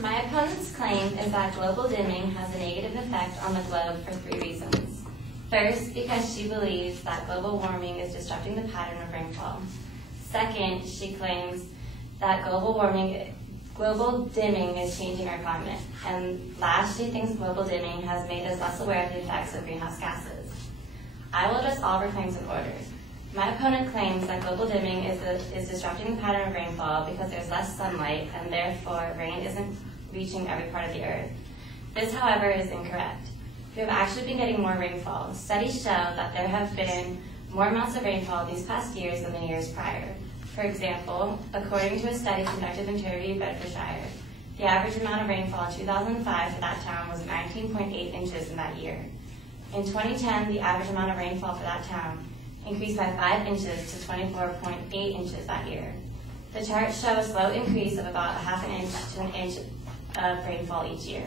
My opponent's claim is that global dimming has a negative effect on the globe for 3 reasons. First, because she believes that global warming is disrupting the pattern of rainfall. Second, she claims that global dimming is changing our climate. And last, she thinks global dimming has made us less aware of the effects of greenhouse gases. I will address all of her claims in order. My opponent claims that global dimming is disrupting the pattern of rainfall because there's less sunlight and therefore rain isn't reaching every part of the earth. This, however, is incorrect. We have actually been getting more rainfall. Studies show that there have been more amounts of rainfall these past years than the years prior. For example, according to a study conducted in Turvey, Bedfordshire, the average amount of rainfall in 2005 for that town was 19.8 inches in that year. In 2010, the average amount of rainfall for that town increased by 5 inches to 24.8 inches that year. The charts show a slow increase of about ½ an inch to an inch of rainfall each year.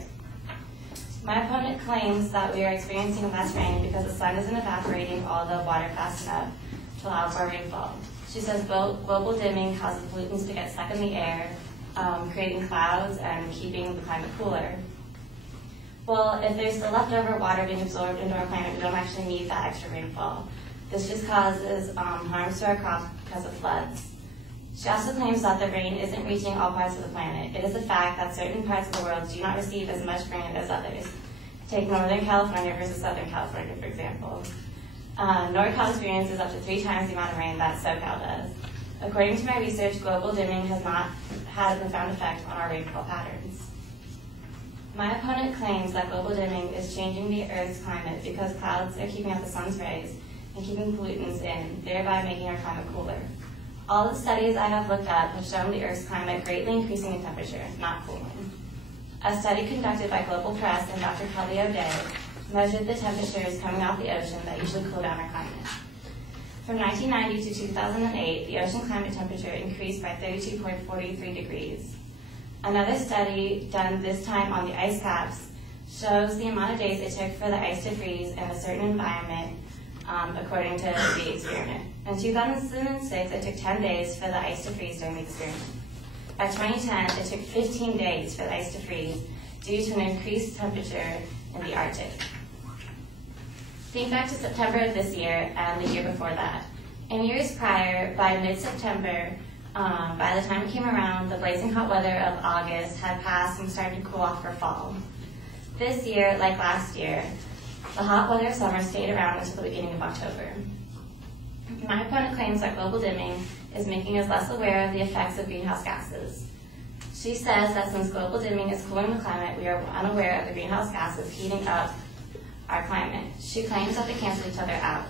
My opponent claims that we are experiencing less rain because the sun isn't evaporating all the water fast enough to allow for rainfall. She says global dimming causes pollutants to get stuck in the air, creating clouds and keeping the climate cooler. Well, if there's still leftover water being absorbed into our planet, we don't actually need that extra rainfall. This just causes harms to our crops because of floods. She also claims that the rain isn't reaching all parts of the planet. It is a fact that certain parts of the world do not receive as much rain as others. Take Northern California versus Southern California, for example. NorCal experiences up to 3 times the amount of rain that SoCal does. According to my research, global dimming has not had a profound effect on our rainfall patterns. My opponent claims that global dimming is changing the Earth's climate because clouds are keeping out the sun's rays and keeping pollutants in, thereby making our climate cooler. All the studies I have looked at have shown the Earth's climate greatly increasing in temperature, not cooling. A study conducted by Global Press and Dr. Kelly O'Day measured the temperatures coming off the ocean that usually cool down our climate. From 1990 to 2008, the ocean climate temperature increased by 32.43 degrees. Another study done this time on the ice caps shows the amount of days it took for the ice to freeze in a certain environment according to the experiment. In 2006, it took 10 days for the ice to freeze during the experiment. By 2010, it took 15 days for the ice to freeze due to an increased temperature in the Arctic. Think back to September of this year and the year before that. In years prior, by mid-September, by the time it came around, the blazing hot weather of August had passed and started to cool off for fall. This year, like last year, the hot weather of summer stayed around until the beginning of October. My opponent claims that global dimming is making us less aware of the effects of greenhouse gases. She says that since global dimming is cooling the climate, we are unaware of the greenhouse gases heating up our climate. She claims that they cancel each other out.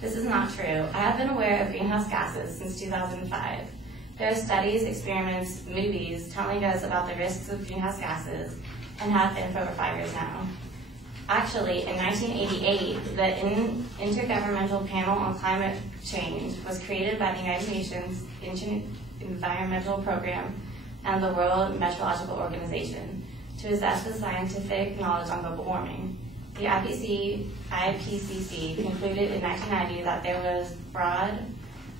This is not true. I have been aware of greenhouse gases since 2005. There are studies, experiments, movies telling us about the risks of greenhouse gases and have been for over 5 years now. Actually, in 1988, the Intergovernmental Panel on Climate Change was created by the United Nations Environmental Program and the World Meteorological Organization to assess the scientific knowledge on global warming. The IPCC concluded in 1990 that there was broad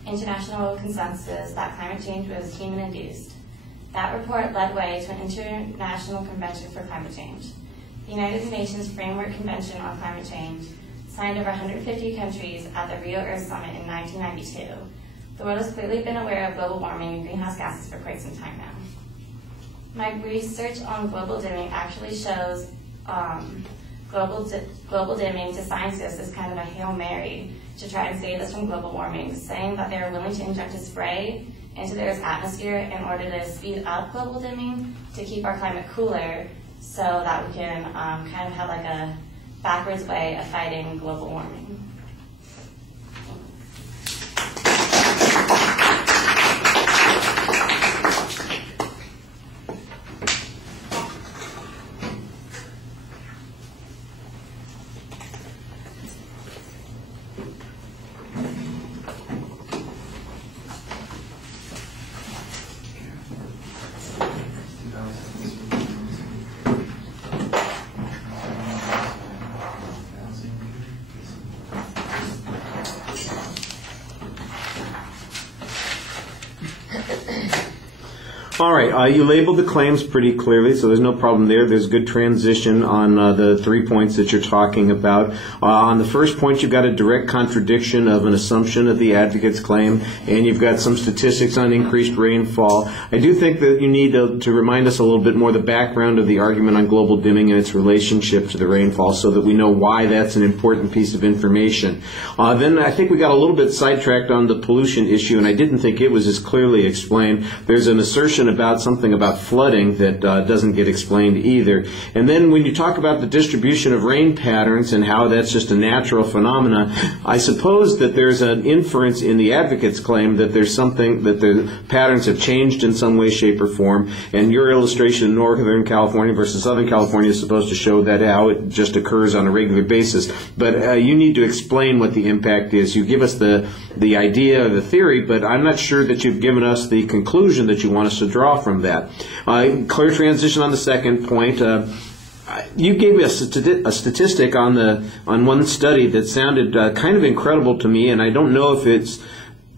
international consensus that climate change was human-induced. That report led way to an international convention for climate change. The United Nations Framework Convention on Climate Change signed over 150 countries at the Rio Earth Summit in 1992. The world has clearly been aware of global warming and greenhouse gases for quite some time now. My research on global dimming actually shows global dimming to scientists is kind of a Hail Mary to try and save us from global warming, saying that they are willing to inject a spray into the Earth's atmosphere in order to speed up global dimming to keep our climate cooler so that we can kind of have like a backwards way of fighting global warming. All right, you labeled the claims pretty clearly, so there's no problem there. There's good transition on the 3 points that you're talking about. On the first point, you've got a direct contradiction of an assumption of the advocate's claim, and you've got some statistics on increased rainfall. I do think that you need to remind us a little bit more the background of the argument on global dimming and its relationship to the rainfall so that we know why that's an important piece of information. Then I think we got a little bit sidetracked on the pollution issue, and I didn't think it was as clearly explained. There's an assertion about something about flooding that doesn't get explained either. And then when you talk about the distribution of rain patterns and how that's just a natural phenomena, I suppose that there's an inference in the advocate's claim that there's something, that the patterns have changed in some way, shape, or form, and your illustration in Northern California versus Southern California is supposed to show that how it just occurs on a regular basis. But you need to explain what the impact is. You give us the idea, the theory, but I'm not sure that you've given us the conclusion that you want us to draw from that. Clear transition on the second point. You gave me a statistic on one study that sounded kind of incredible to me, and I don't know if it's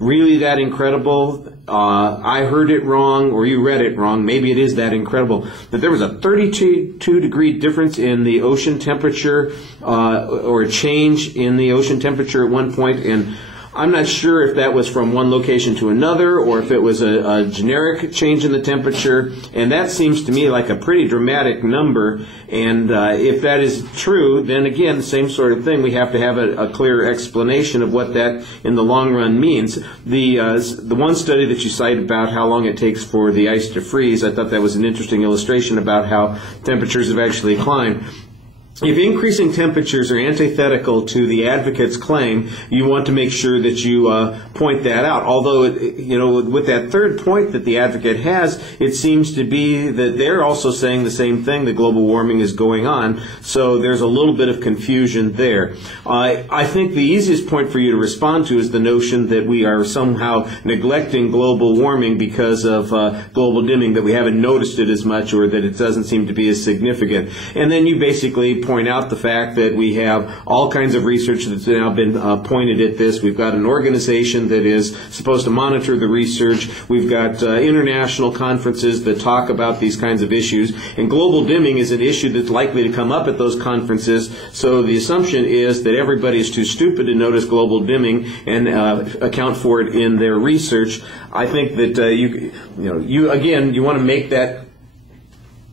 really that incredible. I heard it wrong, or you read it wrong. Maybe it is that incredible. That there was a 32-degree difference in the ocean temperature, or a change in the ocean temperature at one point, and I'm not sure if that was from one location to another or if it was a generic change in the temperature, and that seems to me like a pretty dramatic number. And if that is true, then again, the same sort of thing. We have to have a clear explanation of what that in the long run means. The one study that you cite about how long it takes for the ice to freeze, I thought that was an interesting illustration about how temperatures have actually climbed. If increasing temperatures are antithetical to the advocate's claim, you want to make sure that you point that out. Although, with that third point that the advocate has, it seems to be that they're also saying the same thing, that global warming is going on. So there's a little bit of confusion there. I think the easiest point for you to respond to is the notion that we are somehow neglecting global warming because of global dimming, that we haven't noticed it as much or that it doesn't seem to be as significant. And then you basically point out the fact that we have all kinds of research that's now been pointed at this. We've got an organization that is supposed to monitor the research. We've got international conferences that talk about these kinds of issues. And global dimming is an issue that's likely to come up at those conferences. So the assumption is that everybody is too stupid to notice global dimming and account for it in their research. I think that you want to make that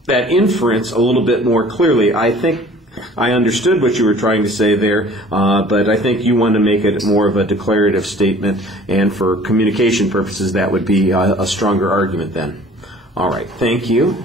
inference a little bit more clearly. I think I understood what you were trying to say there, but I think you want to make it more of a declarative statement, and for communication purposes that would be a stronger argument then. All right, thank you.